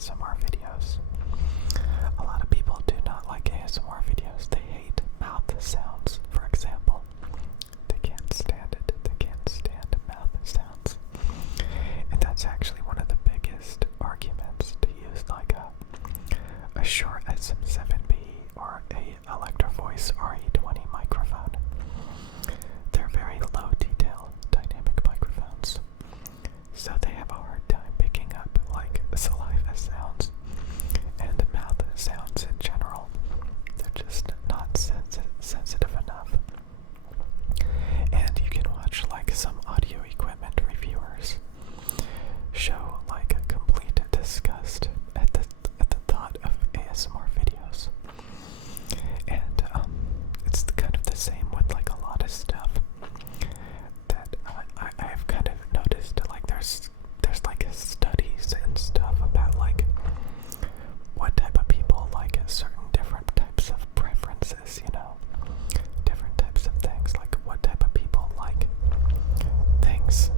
ASMR videos. A lot of people do not like ASMR videos. They hate mouth sounds, for example. They can't stand it. They can't stand mouth sounds. And that's actually one of the biggest arguments to use like a Shure SM7B or a Electro Voice RE20 microphone. They're very low detail dynamic microphones, so they have a hard time picking up like saliva sounds and mouth sounds in general. They're just not sensitive enough. And you can watch like some audio equipment reviewers show like a complete disgust at the thought of ASMR videos. And it's kind of the same with like a lot of stuff that I've kind of noticed. Like there's like studies and stuff about like what type of people like certain different types of preferences, you know, different types of things, like what type of people like things,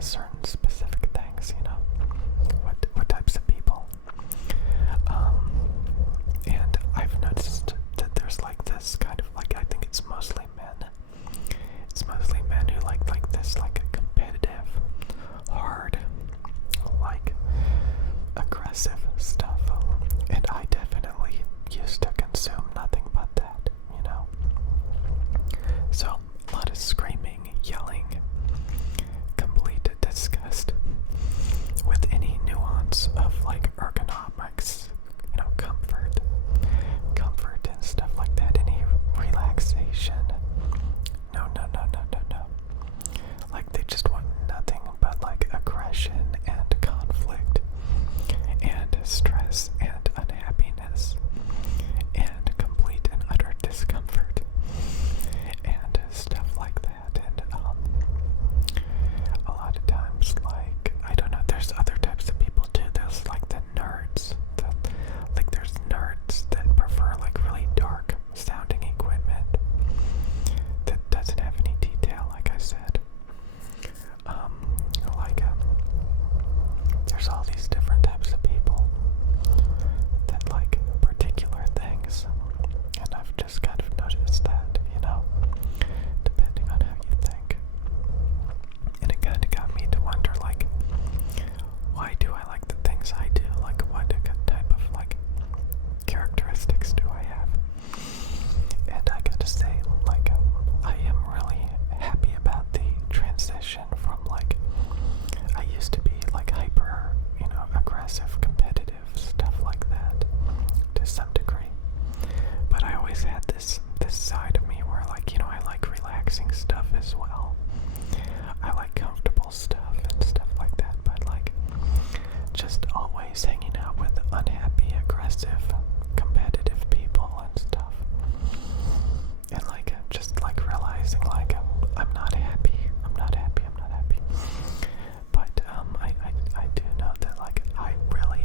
certain specific things, you know, what types of people. And I've noticed that there's like this kind of like, I think it's mostly men. It's mostly men who like this like a competitive, hard, like aggressive stuff. And I definitely used to consume nothing but that, you know. So a lot of screaming, yelling, complete disgust with any nuance of like ergonomics, you know, comfort and stuff like that, any relaxation. No. Like they just want nothing but like aggression and conflict and stress and unhappiness and complete and utter discomfort and stuff like that. And a lot of times, like, I don't know, there's other types of people too. There's like the nerds. Like there's nerds that prefer like really dark sounding equipment that doesn't have any detail, like I said. There's all these different types of people that like particular things, and I've just kind of noticed that, you know, depending on how you think. And it kind of got me to wonder, like, why do I like the things I do? Like, what type of like characteristics do I have? And I gotta say, like, I am really happy about the transition from like, I used to be like hyper, you know, aggressive, competitive, stuff like that, to some degree. But I always had this side of me where like, you know, I like relaxing stuff as well. I like comfortable stuff and stuff like that, but like just always hanging out with unhappy, aggressive, competitive people and stuff. And like just like realizing like I'm not happy. But I do know that like I really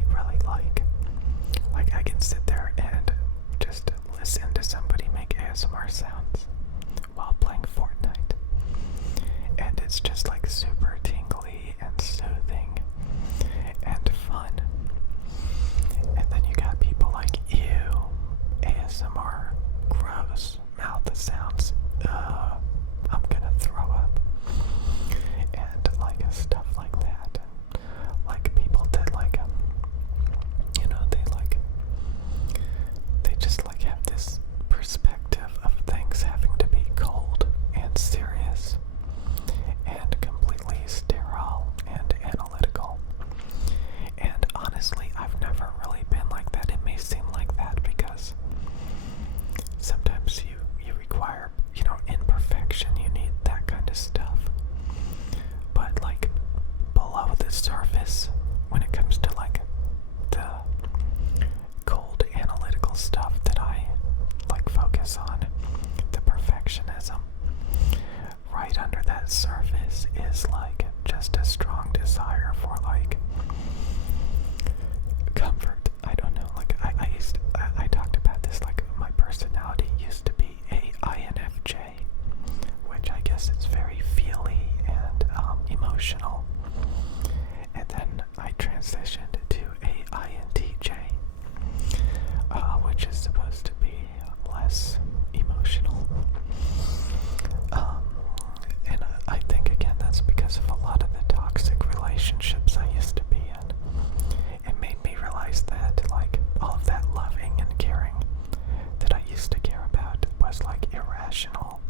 irrational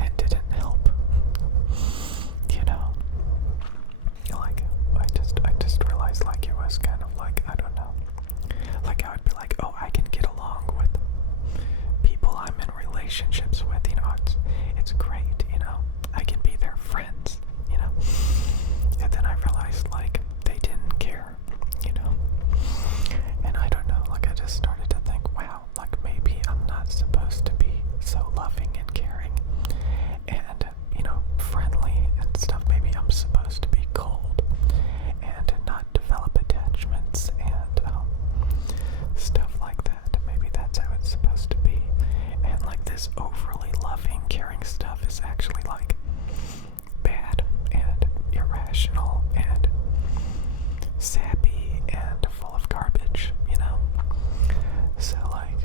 and didn't help. You know? Like, I just realized, like, it was kind of like, I don't know. Like, I would be like, oh, I can get along with people I'm in relationships with, you know, it's great, you know, I can be their friends, you know, and then I realized, like, they didn't care, you know, and I don't know, like, I just started to think, wow, like, maybe I'm not supposed to be so loving and caring, and, you know, friendly and stuff. Maybe I'm supposed to be cold, and not develop attachments, and, stuff like that. Maybe that's how it's supposed to be. And like this overly loving, caring stuff is actually like bad and irrational and sappy and full of garbage, you know? So like,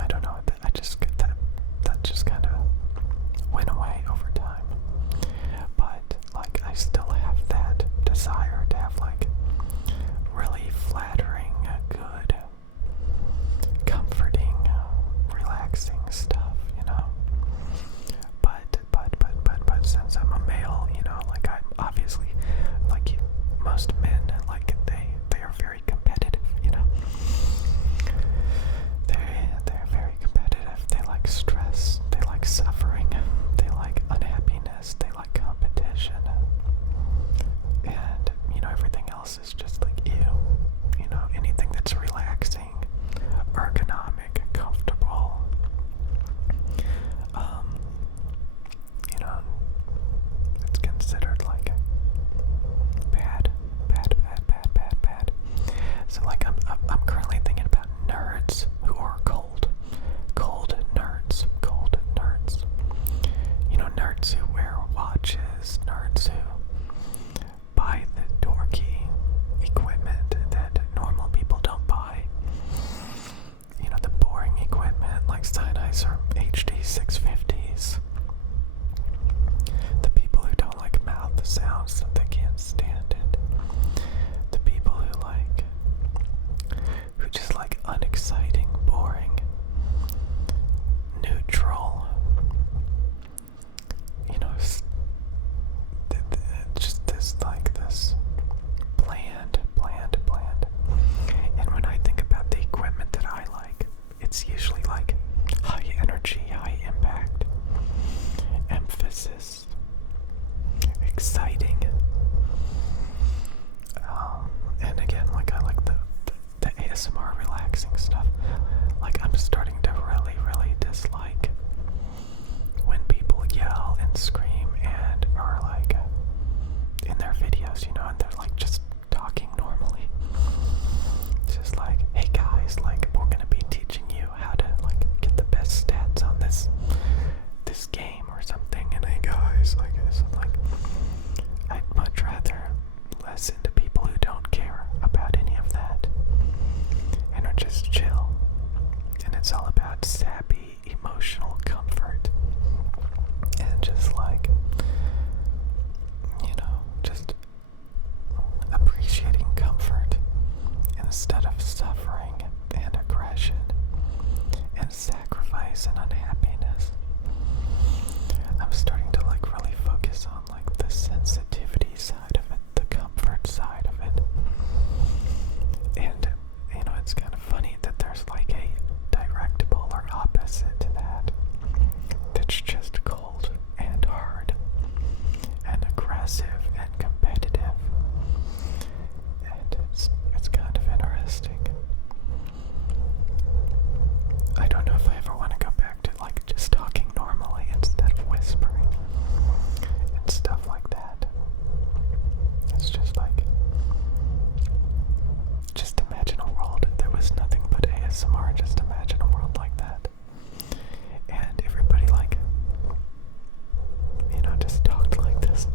I don't know, I just get that just kind of went away over time. But like, I still have that desire to have like really flattering, good, comforting, relaxing stuff, you know. But since I'm a male, you know, like I'm obviously, like most men, like they are very competitive, you know. They're very competitive. They like stress. They like suffering. They like unhappiness. They like competition. And you know, everything else is just like ew. You know, anything that's relaxing, ergonomic, comfortable, you know, it's considered like bad. So like I'm currently thinking about nerds who are cold nerds. You know, nerds who wear watches, nerds who buy the dorky equipment that normal people don't buy. You know, the boring equipment like Sennheiser HD 650s. The people who don't like mouth sounds, that they can't stand it. The people who just like unexciting, boring, neutral, you know, just this like this bland. And when I think about the equipment that I like, it's usually like high energy, high impact, emphasis, exciting. And again, like I like the ASMR relaxing stuff. Like I'm starting to really dislike when people yell and scream and are like in their videos, you know, and they're like just talking normally. Just like, hey guys, like we're gonna be teaching you how to like get the best stats on this game or something, and hey guys, like it's like I'd much rather listen to people who don't care about any of that and are just chill. And it's all about sappy emotional comfort and just like, you know, just appreciating comfort instead of suffering and aggression and sacrifice and unhappiness. I'm starting to like really focus on like the sensitivity side of it, the comfort side of it. And you know, it's kind of funny that there's like a direct polar opposite to that. That's just cold and hard and aggressive and competitive. And it's kind of interesting. I don't know if I ever want to go back to like just talking normally instead of whispering and stuff like that. It's just like, just imagine a world there was nothing but ASMR. Just imagine a world like that. And everybody like, you know, just talked like this.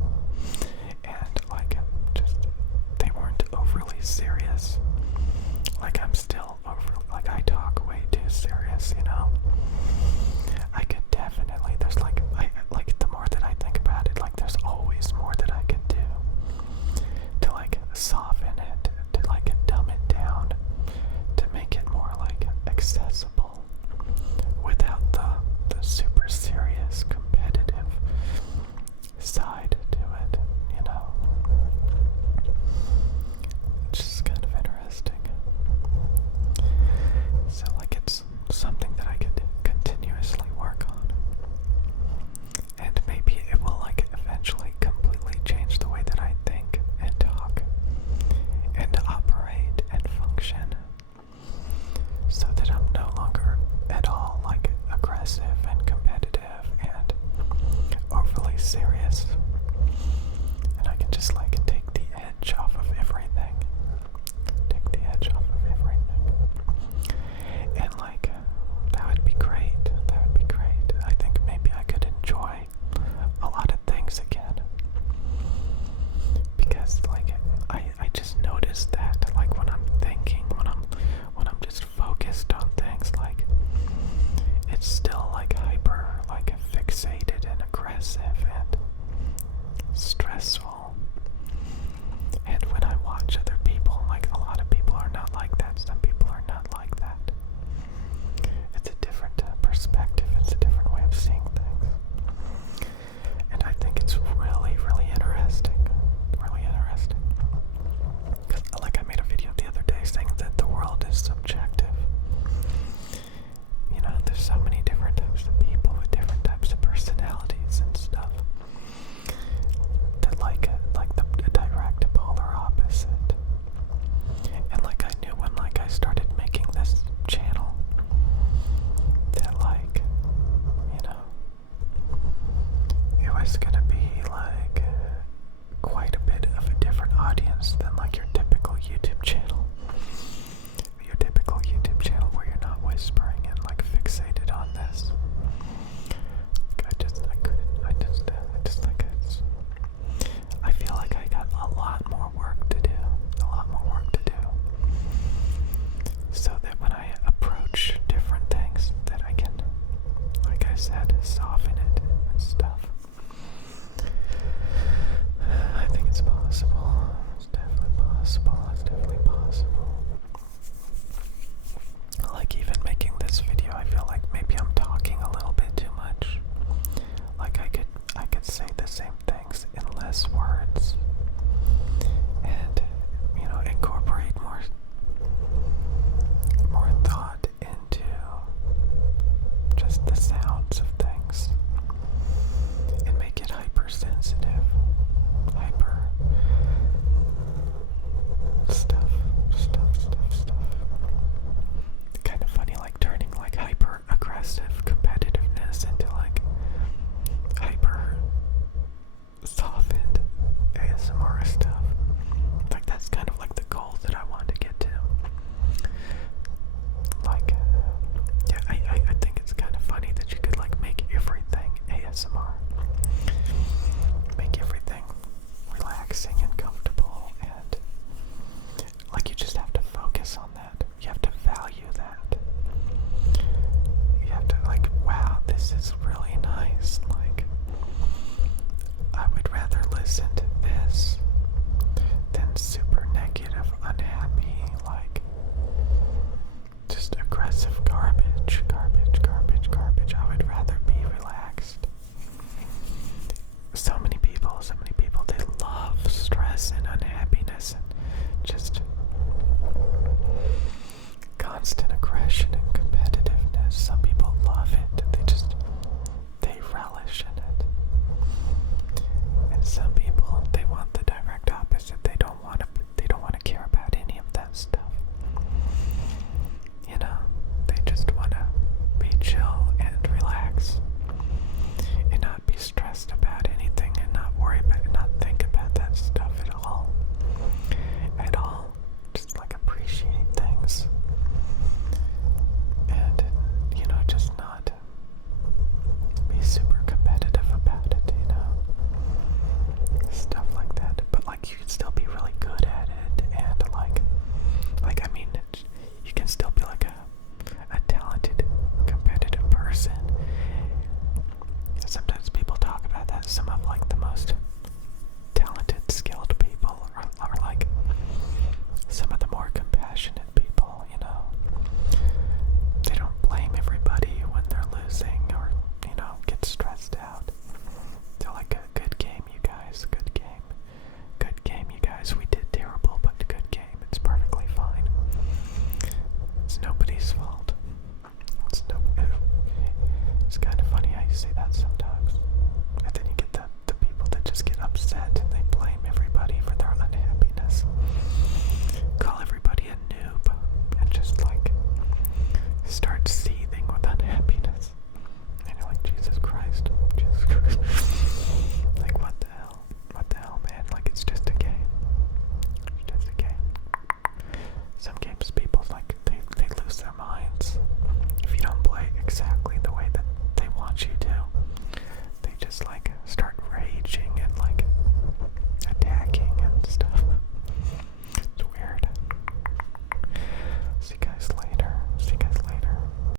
And like, just, they weren't overly serious. Like I'm still like I talk way too serious, you know. I could definitely, there's like, like the more that I think about it, like there's always more that I could do to like soften